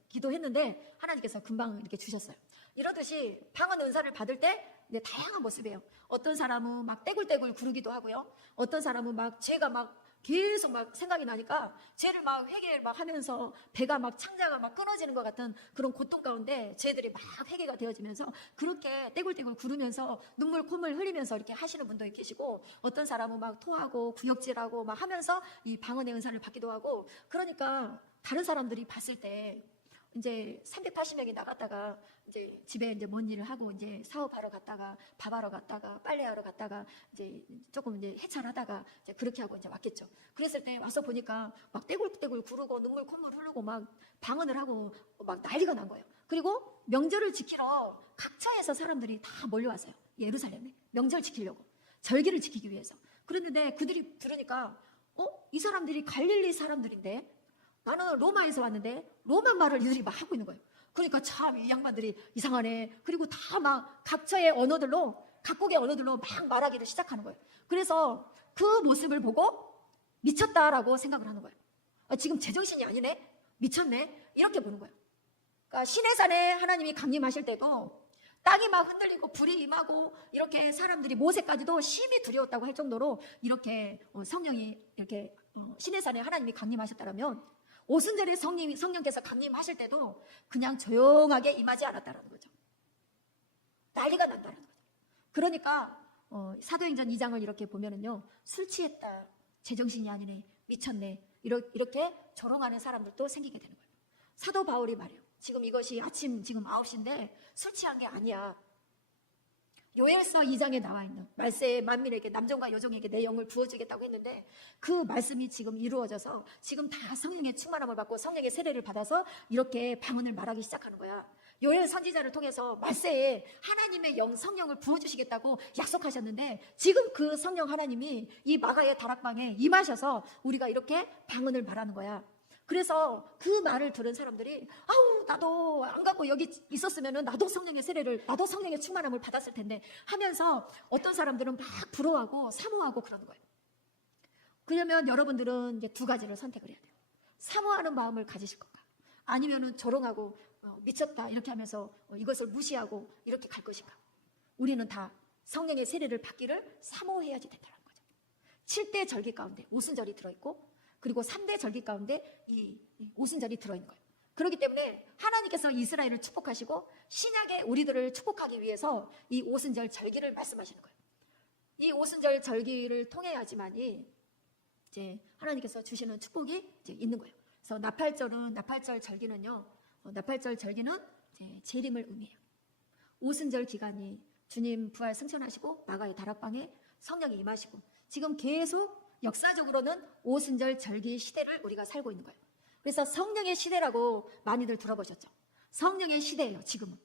기도했는데 하나님께서 금방 이렇게 주셨어요. 이러듯이 방언 은사를 받을 때 다양한 모습이에요. 어떤 사람은 막 떼굴떼굴 구르기도 하고요. 어떤 사람은 막 죄가 막 계속 막 생각이 나니까 죄를 막 회개를 막 하면서 배가 막 창자가 막 끊어지는 것 같은 그런 고통 가운데 죄들이 막 회개가 되어지면서 그렇게 떼굴떼굴 구르면서 눈물 콧물 흘리면서 이렇게 하시는 분도 계시고, 어떤 사람은 막 토하고 구역질하고 막 하면서 이 방언의 은사를 받기도 하고. 그러니까 다른 사람들이 봤을 때 이제 380명이 나갔다가 이제 집에 이제 뭔 일을 하고 이제 사업하러 갔다가 밥하러 갔다가 빨래하러 갔다가 이제 조금 이제 해찰하다가 이제 그렇게 하고 이제 왔겠죠. 그랬을 때 와서 보니까 막 떼굴떼굴 구르고 눈물 콧물 흐르고 막 방언을 하고 막 난리가 난 거예요. 그리고 명절을 지키러 각처에서 사람들이 다 몰려왔어요. 예루살렘에 명절 지키려고, 절기를 지키기 위해서. 그랬는데 그들이 들으니까 이 사람들이 갈릴리 사람들인데 나는 로마에서 왔는데 로마 말을 이들이 막 하고 있는 거예요. 그러니까 참 이 양반들이 이상하네. 그리고 다 막 각처의 언어들로, 각국의 언어들로 막 말하기를 시작하는 거예요. 그래서 그 모습을 보고 미쳤다라고 생각을 하는 거예요. 지금 제정신이 아니네? 미쳤네? 이렇게 보는 거예요. 그러니까 시내산에 하나님이 강림하실 때도 땅이 막 흔들리고 불이 임하고 이렇게 사람들이 모세까지도 심히 두려웠다고 할 정도로 이렇게 성령이 이렇게 시내산에 하나님이 강림하셨다면 오순절에 성령께서 강림하실 때도 그냥 조용하게 임하지 않았다는 거죠. 난리가 난다는 거죠. 그러니까 사도행전 2장을 이렇게 보면은요, 술 취했다, 제정신이 아니네, 미쳤네, 이렇게 조롱하는 사람들도 생기게 되는 거예요. 사도 바울이 말이에요. 지금 이것이 아침 지금 9시인데 술 취한 게 아니야. 요엘서 2장에 나와 있는 말세에 만민에게, 남종과 여종에게 내 영을 부어주겠다고 했는데 그 말씀이 지금 이루어져서 지금 다 성령의 충만함을 받고 성령의 세례를 받아서 이렇게 방언을 말하기 시작하는 거야. 요엘 선지자를 통해서 말세에 하나님의 영, 성령을 부어주시겠다고 약속하셨는데 지금 그 성령 하나님이 이 마가의 다락방에 임하셔서 우리가 이렇게 방언을 말하는 거야. 그래서 그 말을 들은 사람들이 아우, 나도 안 갖고 여기 있었으면 나도 성령의 세례를, 나도 성령의 충만함을 받았을 텐데 하면서 어떤 사람들은 막 부러워하고 사모하고 그러는 거예요. 그러면 여러분들은 이제 두 가지를 선택을 해야 돼요. 사모하는 마음을 가지실 건가, 아니면은 조롱하고 미쳤다 이렇게 하면서 이것을 무시하고 이렇게 갈 것인가. 우리는 다 성령의 세례를 받기를 사모해야지 된다는 거죠. 7대 절기 가운데 오순절이 들어있고 그리고 3대 절기 가운데 이 오순절이 들어있는 거예요. 그렇기 때문에 하나님께서 이스라엘을 축복하시고 신약의 우리들을 축복하기 위해서 이 오순절 절기를 말씀하시는 거예요. 이 오순절 절기를 통해야지만이 이제 하나님께서 주시는 축복이 이제 있는 거예요. 그래서 나팔절 절기는요, 나팔절 절기는 이제 재림을 의미해요. 오순절 기간이 주님 부활 승천하시고 마가의 다락방에 성령이 임하시고 지금 계속 역사적으로는 오순절 절기 시대를 우리가 살고 있는 거예요. 그래서 성령의 시대라고 많이들 들어보셨죠? 성령의 시대예요, 지금은.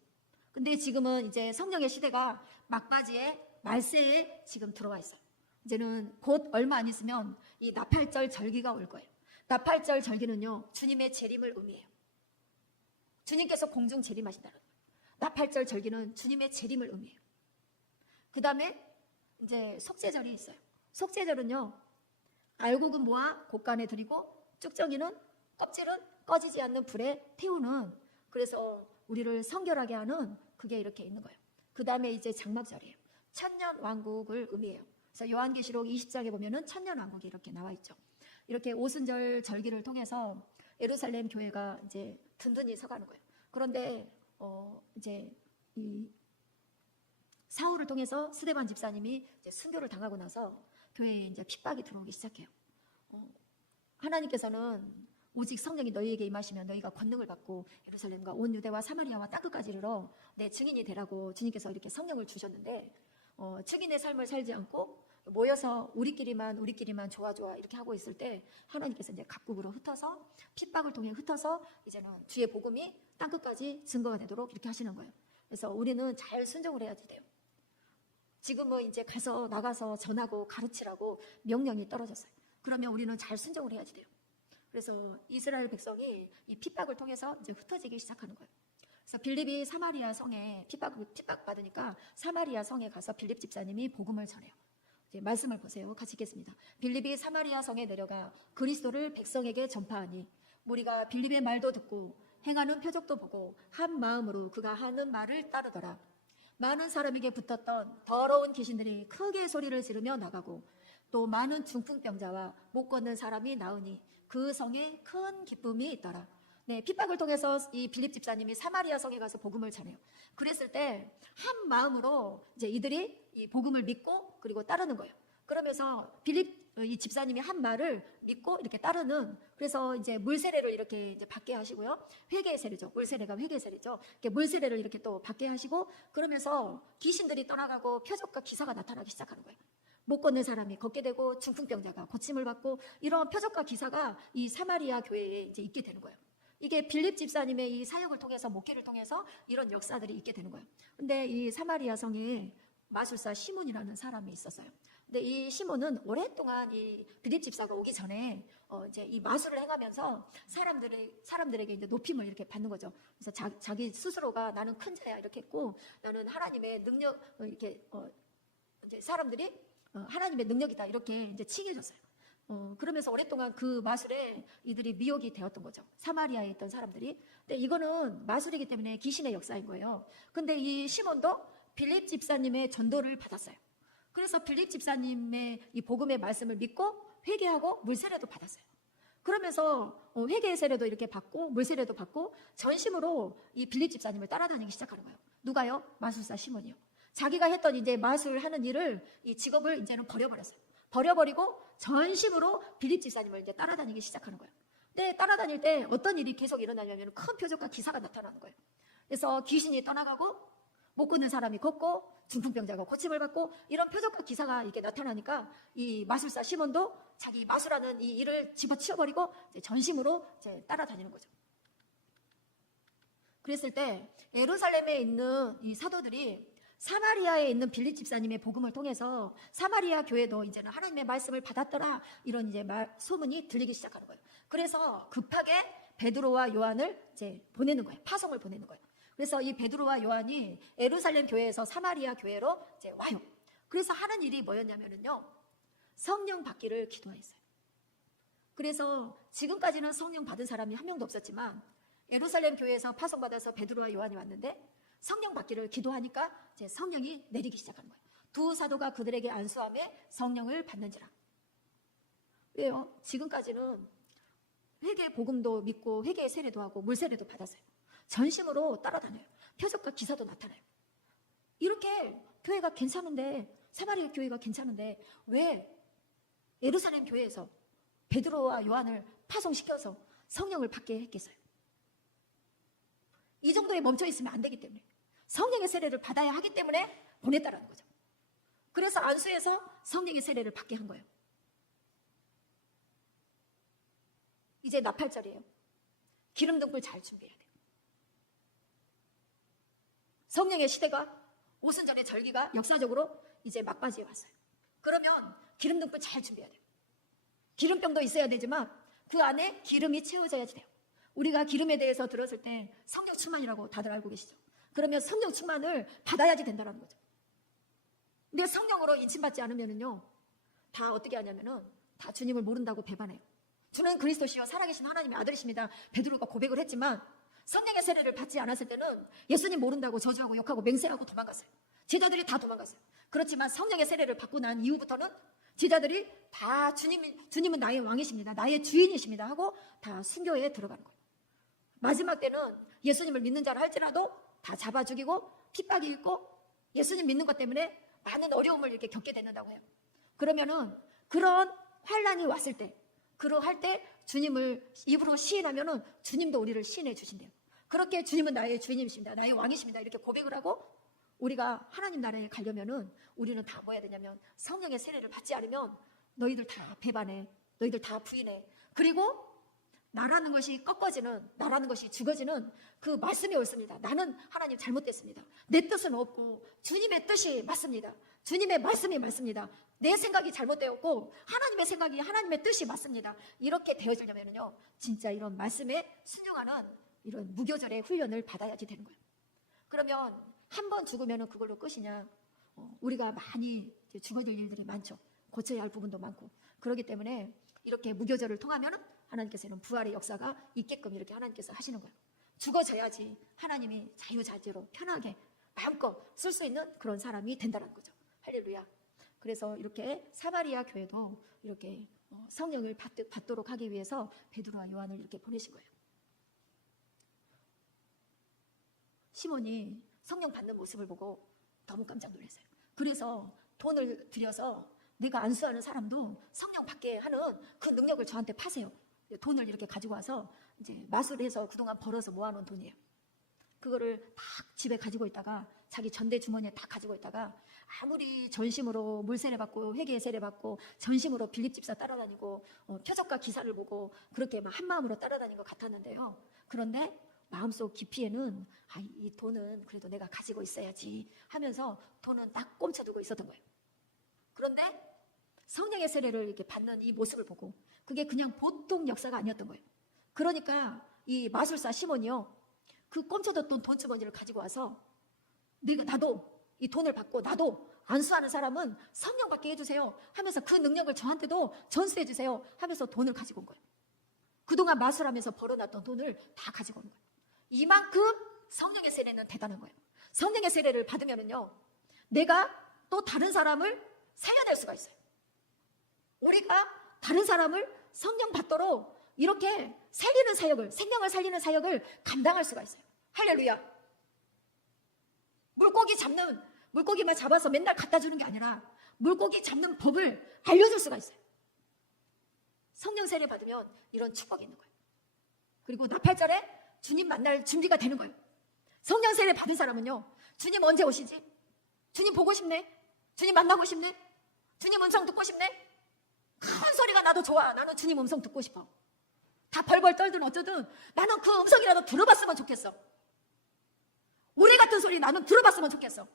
근데 지금은 이제 성령의 시대가 막바지에 말세에 지금 들어와 있어요. 이제는 곧 얼마 안 있으면 이 나팔절 절기가 올 거예요. 나팔절 절기는요, 주님의 재림을 의미해요. 주님께서 공중 재림하신다는 거예요. 나팔절 절기는 주님의 재림을 의미해요. 그 다음에 이제 속죄절이 있어요. 속죄절은요, 알곡은 모아 곳간에 드리고 쭉정이는 껍질은 꺼지지 않는 불에 태우는, 그래서 우리를 성결하게 하는 그게 이렇게 있는 거예요. 그 다음에 이제 장막절이에요. 천년 왕국을 의미해요. 그래서 요한계시록 20장에 보면은 천년 왕국이 이렇게 나와 있죠. 이렇게 오순절 절기를 통해서 예루살렘 교회가 이제 든든히 서가는 거예요. 그런데 이제 이 사울을 통해서 스데반 집사님이 이제 순교를 당하고 나서 교회에 이제 핍박이 들어오기 시작해요. 하나님께서는 오직 성령이 너희에게 임하시면 너희가 권능을 받고 예루살렘과 온 유대와 사마리아와 땅끝까지 이르러 내 증인이 되라고 주님께서 이렇게 성령을 주셨는데 증인의 삶을 살지 않고 모여서 우리끼리만 좋아 이렇게 하고 있을 때 하나님께서 이제 각국으로 흩어서 핍박을 통해 흩어서 이제는 주의 복음이 땅끝까지 증거가 되도록 이렇게 하시는 거예요. 그래서 우리는 잘 순종을 해야지 돼요. 지금은 이제 나가서 전하고 가르치라고 명령이 떨어졌어요. 그러면 우리는 잘 순종을 해야지 돼요. 그래서 이스라엘 백성이 이 핍박을 통해서 이제 흩어지기 시작하는 거예요. 그래서 빌립이 사마리아 성에 핍박 받으니까 사마리아 성에 가서 빌립 집사님이 복음을 전해요. 이제 말씀을 보세요. 같이 읽겠습니다. 빌립이 사마리아 성에 내려가 그리스도를 백성에게 전파하니 무리가 빌립의 말도 듣고 행하는 표적도 보고 한 마음으로 그가 하는 말을 따르더라. 많은 사람에게 붙었던 더러운 귀신들이 크게 소리를 지르며 나가고 또 많은 중풍병자와 못 걷는 사람이 나으니 그 성에 큰 기쁨이 있더라. 네, 핍박을 통해서 이 빌립 집사님이 사마리아 성에 가서 복음을 전해요. 그랬을 때 한 마음으로 이제 이들이 이 복음을 믿고 그리고 따르는 거예요. 그러면서 빌립 이 집사님이 한 말을 믿고 이렇게 따르는, 그래서 이제 물 세례를 이렇게 이제 받게 하시고요. 회개 세례죠. 물 세례가 회개 세례죠. 이렇게 물 세례를 이렇게 또 받게 하시고, 그러면서 귀신들이 떠나가고 표적과 기사가 나타나기 시작하는 거예요. 못 걷는 사람이 걷게 되고 중풍병자가 고침을 받고, 이런 표적과 기사가 이 사마리아 교회에 이제 있게 되는 거예요. 이게 빌립 집사님의 이 사역을 통해서, 목회를 통해서 이런 역사들이 있게 되는 거예요. 근데 이 사마리아 성에 마술사 시몬이라는 사람이 있었어요. 근데 이 시몬은 오랫동안 이 빌립 집사가 오기 전에 이제 이 마술을 행하면서 사람들에게 이제 높임을 이렇게 받는 거죠. 그래서 자기 스스로가 나는 큰 자야 이렇게 했고, 나는 하나님의 능력, 이렇게 이제 사람들이 하나님의 능력이다 이렇게 이제 칭해줬어요. 그러면서 오랫동안 그 마술에 이들이 미혹이 되었던 거죠. 사마리아에 있던 사람들이. 근데 이거는 마술이기 때문에 귀신의 역사인 거예요. 근데 이 시몬도 빌립 집사님의 전도를 받았어요. 그래서 빌립 집사님의 이 복음의 말씀을 믿고 회개하고 물세례도 받았어요. 그러면서 회개의 세례도 이렇게 받고 물세례도 받고 전심으로 이 빌립 집사님을 따라다니기 시작하는 거예요. 누가요? 마술사 시몬이요. 자기가 했던 이제 마술하는 일을, 이 직업을 이제는 버려버렸어요. 버려버리고 전심으로 빌립 집사님을 이제 따라다니기 시작하는 거예요. 근데 따라다닐 때 어떤 일이 계속 일어나냐면 큰 표적과 기사가 나타나는 거예요. 그래서 귀신이 떠나가고 못 걷는 사람이 걷고 중풍병자가 고침을 받고, 이런 표적과 기사가 이렇게 나타나니까 이 마술사 시몬도 자기 마술하는 이 일을 집어치워버리고 이제 전심으로 이제 따라다니는 거죠. 그랬을 때 예루살렘에 있는 이 사도들이 사마리아에 있는 빌립 집사님의 복음을 통해서 사마리아 교회도 이제는 하나님의 말씀을 받았더라, 이런 이제 소문이 들리기 시작하는 거예요. 그래서 급하게 베드로와 요한을 이제 보내는 거예요. 파송을 보내는 거예요. 그래서 이 베드로와 요한이 예루살렘 교회에서 사마리아 교회로 이제 와요. 그래서 하는 일이 뭐였냐면요, 성령 받기를 기도했어요. 그래서 지금까지는 성령 받은 사람이 한 명도 없었지만 예루살렘 교회에서 파송받아서 베드로와 요한이 왔는데 성령 받기를 기도하니까 이제 성령이 내리기 시작하는 거예요. 두 사도가 그들에게 안수함에 성령을 받는지라. 왜요? 지금까지는 회개 복음도 믿고 회개의 세례도 하고 물세례도 받았어요. 전심으로 따라다녀요. 표적과 기사도 나타나요. 이렇게 교회가 괜찮은데, 사마리아 교회가 괜찮은데 왜 예루살렘 교회에서 베드로와 요한을 파송시켜서 성령을 받게 했겠어요? 이 정도에 멈춰 있으면 안 되기 때문에, 성령의 세례를 받아야 하기 때문에 보냈다라는 거죠. 그래서 안수해서 성령의 세례를 받게 한 거예요. 이제 나팔절이에요. 기름 등불 잘 준비해야 돼요. 성령의 시대가, 오순절의 절기가 역사적으로 이제 막바지에 왔어요. 그러면 기름 등불 잘 준비해야 돼요. 기름병도 있어야 되지만 그 안에 기름이 채워져야지 돼요. 우리가 기름에 대해서 들었을 때 성령 충만이라고 다들 알고 계시죠? 그러면 성령 충만을 받아야지 된다는 거죠. 근데 성령으로 인침받지 않으면요, 다 어떻게 하냐면은 다 주님을 모른다고 배반해요. 주는 그리스도시요 살아계신 하나님의 아들이십니다. 베드로가 고백을 했지만 성령의 세례를 받지 않았을 때는 예수님 모른다고 저주하고 욕하고 맹세하고 도망갔어요. 제자들이 다 도망갔어요. 그렇지만 성령의 세례를 받고 난 이후부터는 제자들이 다 주님은 나의 왕이십니다, 나의 주인이십니다 하고 다 순교에 들어가는 거예요. 마지막 때는 예수님을 믿는 자라 할지라도 다 잡아 죽이고 핍박이 있고 예수님 믿는 것 때문에 많은 어려움을 이렇게 겪게 되는다고 해요. 그러면은 그런 환란이 왔을 때, 그러할 때 주님을 입으로 시인하면은 주님도 우리를 시인해 주신대요. 그렇게 주님은 나의 주인이십니다, 나의 왕이십니다 이렇게 고백을 하고, 우리가 하나님 나라에 가려면은 우리는 다 뭐 해야 되냐면 성령의 세례를 받지 않으면 너희들 다 배반해, 너희들 다 부인해. 그리고 나라는 것이 꺾어지는, 나라는 것이 죽어지는 그 말씀이 옳습니다. 나는 하나님 잘못됐습니다. 내 뜻은 없고 주님의 뜻이 맞습니다. 주님의 말씀이 맞습니다. 내 생각이 잘못되었고 하나님의 생각이, 하나님의 뜻이 맞습니다. 이렇게 되어지려면요, 진짜 이런 말씀에 순종하는 이런 무교절의 훈련을 받아야지 되는 거예요. 그러면 한 번 죽으면 그걸로 끝이냐? 우리가 많이 죽어질 일들이 많죠. 고쳐야 할 부분도 많고. 그렇기 때문에 이렇게 무교절을 통하면 하나님께서는 부활의 역사가 있게끔 이렇게 하나님께서 하시는 거예요. 죽어져야지 하나님이 자유자재로 편하게 마음껏 쓸 수 있는 그런 사람이 된다는 거죠. 할렐루야. 그래서 이렇게 사마리아 교회도 이렇게 성령을 받도록 하기 위해서 베드로와 요한을 이렇게 보내신 거예요. 시몬이 성령 받는 모습을 보고 너무 깜짝 놀랐어요. 그래서 돈을 들여서 내가 안수하는 사람도 성령 받게 하는 그 능력을 저한테 파세요. 돈을 이렇게 가지고 와서 이제 마술해서 그동안 벌어서 모아놓은 돈이에요. 그거를 딱 집에 가지고 있다가 자기 전대 주머니에 딱 가지고 있다가 아무리 전심으로 물세례 받고 회개 세례 받고 전심으로 빌립 집사 따라다니고 표적과 기사를 보고 그렇게 막 한마음으로 따라다닌 것 같았는데요. 그런데 마음속 깊이에는 이 돈은 그래도 내가 가지고 있어야지 하면서 돈은 딱 꼼쳐두고 있었던 거예요. 그런데 성령의 세례를 이렇게 받는 이 모습을 보고 그게 그냥 보통 역사가 아니었던 거예요. 그러니까 이 마술사 시몬이요, 그 꼼쳐뒀던 돈주머니를 가지고 와서 나도 이 돈을 받고 나도 안수하는 사람은 성령 받게 해주세요 하면서 그 능력을 저한테도 전수해 주세요 하면서 돈을 가지고 온 거예요. 그동안 마술하면서 벌어놨던 돈을 다 가지고 온 거예요. 이만큼 성령의 세례는 대단한 거예요. 성령의 세례를 받으면은요, 내가 또 다른 사람을 살려낼 수가 있어요. 우리가 다른 사람을 성령 받도록 이렇게 살리는 사역을, 생명을 살리는 사역을 감당할 수가 있어요. 할렐루야. 물고기만 잡아서 맨날 갖다 주는 게 아니라 물고기 잡는 법을 알려줄 수가 있어요. 성령 세례 받으면 이런 축복이 있는 거예요. 그리고 나팔절에 주님 만날 준비가 되는 거예요. 성령 세례 받은 사람은요, 주님 언제 오시지? 주님 보고 싶네? 주님 만나고 싶네? 주님 음성 듣고 싶네? 큰 소리가 나도 좋아. 나는 주님 음성 듣고 싶어. 다 벌벌 떨든 어쩌든 나는 그 음성이라도 들어봤으면 좋겠어. 우리 같은 소리 나는 들어봤으면 좋겠어.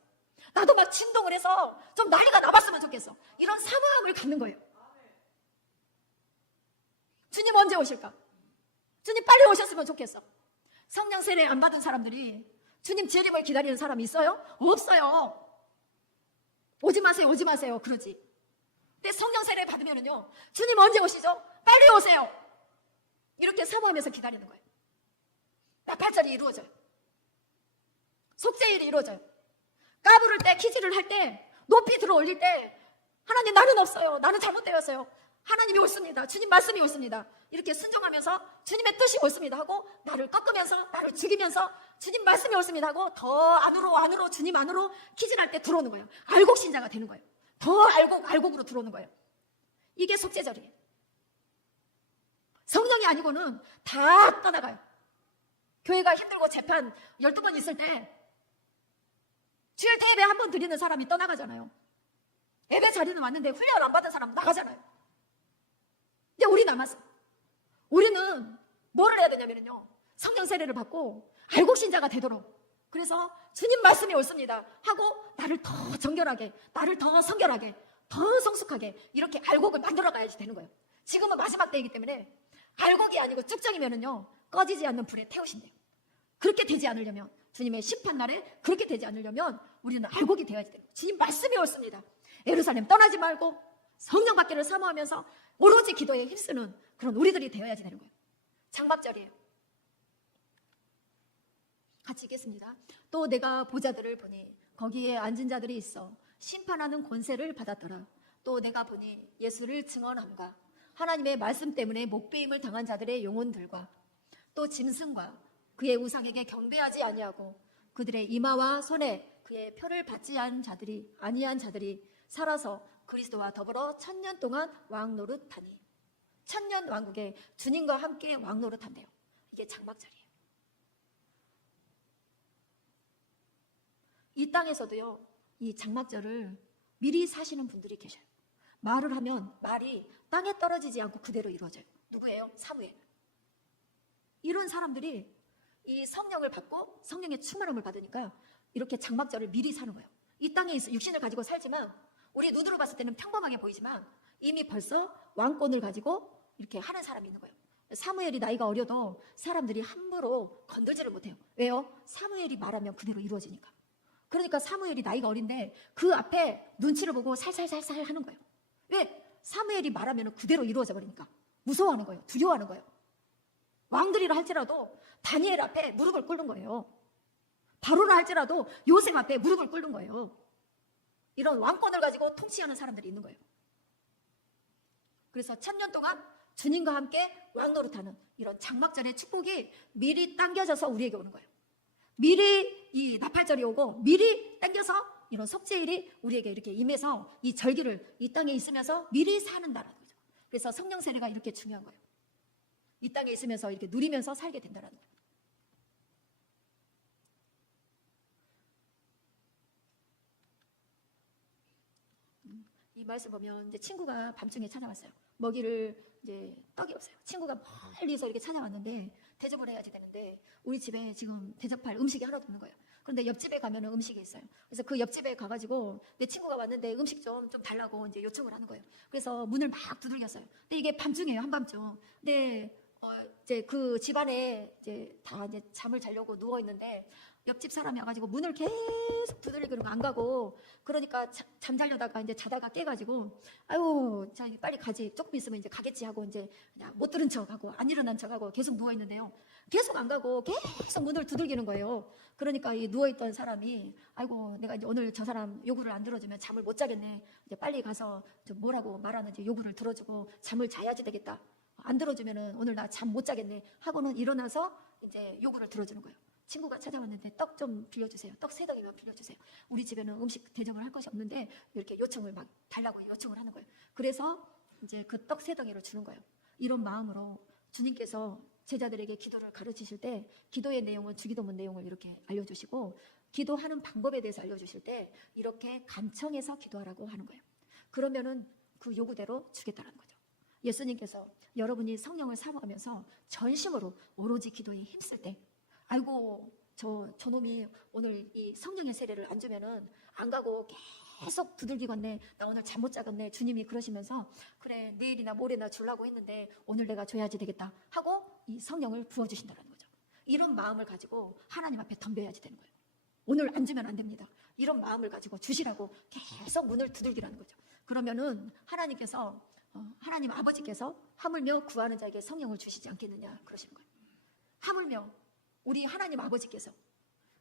나도 막 진동을 해서 좀 난리가 나봤으면 좋겠어. 이런 사모함을 갖는 거예요. 주님 언제 오실까? 주님 빨리 오셨으면 좋겠어. 성령 세례 안 받은 사람들이 주님 재림을 기다리는 사람이 있어요? 없어요. 오지 마세요, 오지 마세요 그러지. 근데 성령 세례 받으면은요, 주님 언제 오시죠? 빨리 오세요. 이렇게 사모하면서 기다리는 거예요. 나팔절이 이루어져요. 속죄일이 이루어져요. 까부를 때, 키지를 할 때, 높이 들어 올릴 때 하나님 나는 없어요. 나는 잘못되었어요. 하나님이 옳습니다. 주님 말씀이 옳습니다. 이렇게 순종하면서 주님의 뜻이 옳습니다 하고 나를 꺾으면서 나를 죽이면서 주님 말씀이 옳습니다 하고 더 안으로 주님 안으로 키질할 때 들어오는 거예요. 알곡 신자가 되는 거예요. 더 알곡으로 들어오는 거예요. 이게 속죄절이에요. 성령이 아니고는 다 떠나가요. 교회가 힘들고 재판 12번 있을 때 주일 예배 한 번 드리는 사람이 떠나가잖아요. 예배 자리는 왔는데 훈련 안 받은 사람 나가잖아요. 근데 우리 남았어. 우리는 뭐를 해야 되냐면요, 성령 세례를 받고 알곡 신자가 되도록, 그래서 주님 말씀이 옳습니다 하고 나를 더 정결하게, 나를 더 성결하게, 더 성숙하게 이렇게 알곡을 만들어 가야지 되는 거예요. 지금은 마지막 때이기 때문에 알곡이 아니고 쭉정이면은요 꺼지지 않는 불에 태우신대요. 그렇게 되지 않으려면, 주님의 심판날에 그렇게 되지 않으려면 우리는 알곡이 되어야지 돼요. 주님 말씀이 옳습니다. 예루살렘 떠나지 말고 성령 받기를 사모하면서 오로지 기도에 힘쓰는 그런 우리들이 되어야지 되는 거예요. 장막절이에요. 같이 읽겠습니다. 또 내가 보자들을 보니 거기에 앉은 자들이 있어 심판하는 권세를 받았더라. 또 내가 보니 예수를 증언함과 하나님의 말씀 때문에 목배임을 당한 자들의 영혼들과 또 짐승과 그의 우상에게 경배하지 아니하고 그들의 이마와 손에 그의 표를 받지 아니한 자들이 살아서 그리스도와 더불어 1000년 동안 왕노릇하니, 1000년 왕국에 주님과 함께 왕노릇한대요. 이게 장막절이에요. 이 땅에서도요, 이 장막절을 미리 사시는 분들이 계셔요. 말을 하면 말이 땅에 떨어지지 않고 그대로 이루어져요. 누구예요? 사무엘. 이런 사람들이 이 성령을 받고 성령의 충만함을 받으니까 이렇게 장막절을 미리 사는 거예요. 이 땅에 육신을 가지고 살지만 우리 눈으로 봤을 때는 평범하게 보이지만 이미 벌써 왕권을 가지고 이렇게 하는 사람이 있는 거예요. 사무엘이 나이가 어려도 사람들이 함부로 건들지를 못해요. 왜요? 사무엘이 말하면 그대로 이루어지니까. 그러니까 사무엘이 나이가 어린데 그 앞에 눈치를 보고 살살살살 하는 거예요. 왜? 사무엘이 말하면 그대로 이루어져 버리니까. 무서워하는 거예요. 두려워하는 거예요. 왕들이라 할지라도 다니엘 앞에 무릎을 꿇는 거예요. 바로라 할지라도 요셉 앞에 무릎을 꿇는 거예요. 이런 왕권을 가지고 통치하는 사람들이 있는 거예요. 그래서 1000년 동안 주님과 함께 왕노릇하는 이런 장막절의 축복이 미리 당겨져서 우리에게 오는 거예요. 미리 이 나팔절이 오고 미리 당겨서 이런 속죄일이 우리에게 이렇게 임해서 이 절기를 이 땅에 있으면서 미리 사는다는 거죠. 그래서 성령 세례가 이렇게 중요한 거예요. 이 땅에 있으면서 이렇게 누리면서 살게 된다는 거예요. 이 말씀 보면 이제 친구가 밤중에 찾아왔어요. 먹이를 이제 떡이 없어요. 친구가 멀리서 이렇게 찾아왔는데 대접을 해야지 되는데 우리 집에 지금 대접할 음식이 하나도 없는 거예요. 그런데 옆집에 가면은 음식이 있어요. 그래서 그 옆집에 가가지고 내 친구가 왔는데 음식 좀 달라고 이제 요청을 하는 거예요. 그래서 문을 막 두들겼어요. 근데 이게 밤중이에요, 한밤중. 근데 이제 그 집안에 이제 다 이제 잠을 자려고 누워 있는데 옆집 사람이 와가지고 문을 계속 두들기는 거 안 가고 그러니까 잠자려다가 이제 자다가 깨가지고 아유 자 빨리 가지 조금 있으면 이제 가겠지 하고 이제 그냥 못 들은 척하고 안 일어난 척하고 계속 누워 있는데요. 계속 안 가고 계속 문을 두들기는 거예요. 그러니까 이 누워있던 사람이 아이고 내가 이제 오늘 저 사람 요구를 안 들어주면 잠을 못 자겠네. 이제 빨리 가서 좀 뭐라고 말하는지 요구를 들어주고 잠을 자야지 되겠다. 안 들어주면은 오늘 나 잠 못 자겠네 하고는 일어나서 이제 요구를 들어주는 거예요. 친구가 찾아왔는데 떡 좀 빌려주세요. 떡 3덩이만 빌려주세요. 우리 집에는 음식 대접을 할 것이 없는데 이렇게 요청을 막 달라고 요청을 하는 거예요. 그래서 이제 그 떡 3덩이를 주는 거예요. 이런 마음으로 주님께서 제자들에게 기도를 가르치실 때 기도의 내용은 주기도문 내용을 이렇게 알려주시고 기도하는 방법에 대해서 알려주실 때 이렇게 간청해서 기도하라고 하는 거예요. 그러면은 그 요구대로 주겠다는 거죠. 예수님께서 여러분이 성령을 사모하면서 전심으로 오로지 기도에 힘쓸 때 아이고 저놈이 오늘 이 성령의 세례를 안 주면은 안 가고 계속 두들기겠네. 나 오늘 잠 못 자겠네. 주님이 그러시면서 그래 내일이나 모레나 주려고 했는데 오늘 내가 줘야지 되겠다 하고 이 성령을 부어주신다는 거죠. 이런 마음을 가지고 하나님 앞에 덤벼야지 되는 거예요. 오늘 안 주면 안 됩니다. 이런 마음을 가지고 주시라고 계속 문을 두들기라는 거죠. 그러면은 하나님께서 하나님 아버지께서 하물며 구하는 자에게 성령을 주시지 않겠느냐 그러시는 거예요. 하물며 우리 하나님 아버지께서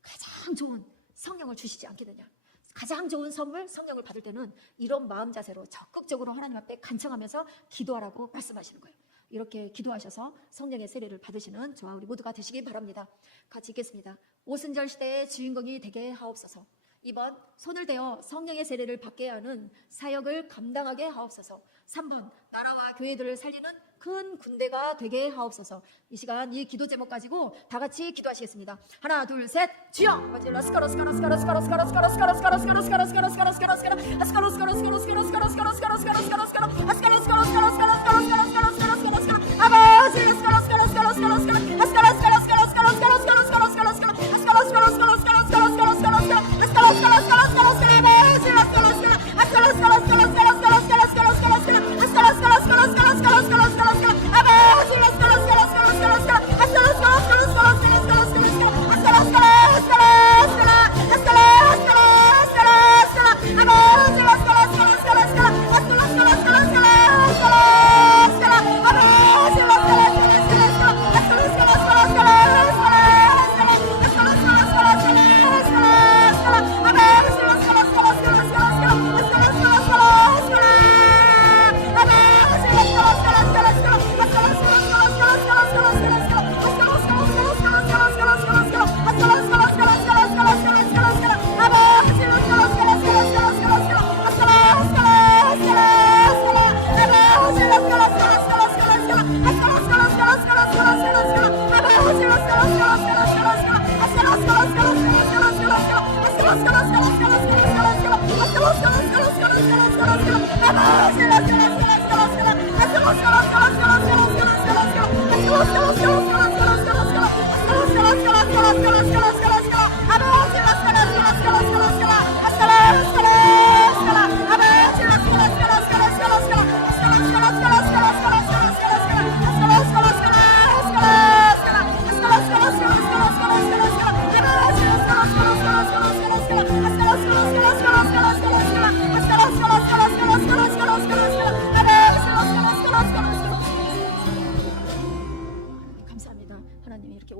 가장 좋은 성령을 주시지 않겠느냐. 가장 좋은 선물 성령을 받을 때는 이런 마음 자세로 적극적으로 하나님 앞에 간청하면서 기도하라고 말씀하시는 거예요. 이렇게 기도하셔서 성령의 세례를 받으시는 저와 우리 모두가 되시기 바랍니다. 같이 읽겠습니다. 오순절 시대의 주인공이 되게 하옵소서. 2번 손을 대어 성령의 세례를 받게 하는 사역을 감당하게 하옵소서. 3번 나라와 교회들을 살리는 큰 군대가 되게 하옵소서. 이 시간 이 기도 제목 가지고 다 같이 기도하시겠습니다. 하나 둘 셋 주여.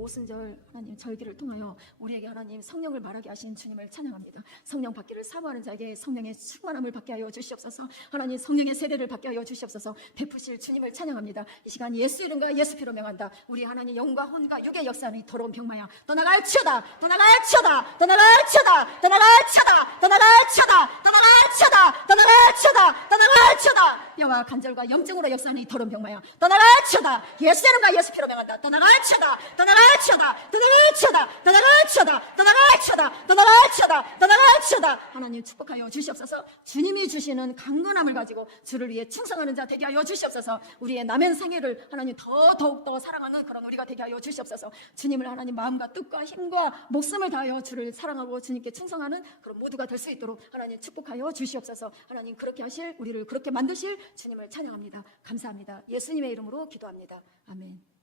오순절 하나님 절기를 통하여 우리에게 하나님 성령을 말하게 하신 주님을 찬양합니다. 성령 받기를 사모하는 자에게 성령의 충만함을 받게 하여 주시옵소서. 하나님 성령의 세례를 받게 하여 주시옵소서. 베푸실 주님을 찬양합니다. 이 시간 예수 이름과 예수 피로 명한다. 우리 하나님 영과 혼과 육의 역사는 더러운 병마야 떠나갈지어다 떠나갈지어다 떠나갈지어다 떠나갈지어다 떠나갈지어다 떠나갈지어다 떠나갈지어다 떠나갈지어다. 뼈와 관절과 염증으로 역사하는 이 더러운 병마야 떠나갈지어다. 예수 이름과 예수 피로 명한다. 떠나갈지어다 떠나갈지어다 떠나갈지어다 떠나갈지어다 떠나갈지어다 떠나갈지어다 떠나갈지어다. 하나님 축복하여 주시옵소서. 주님이 주시는 강건함을 가지고 주를 위해 충성하는 자 되게 하여 주시옵소서. 우리의 남은 생애를 하나님 더욱더 사랑하는 그런 우리가 되게 하여 주시옵소서. 주님을 하나님 마음과 뜻과 힘과 목숨을 다하여 주를 사랑하고 주님께 충성하는 그런 모두가 될 수 있도록 하나님 축복하여 주시옵소서. 하나님 그렇게 하실 우리를 그렇게 만드실 주님을 찬양합니다. 감사합니다. 예수님의 이름으로 기도합니다. 아멘.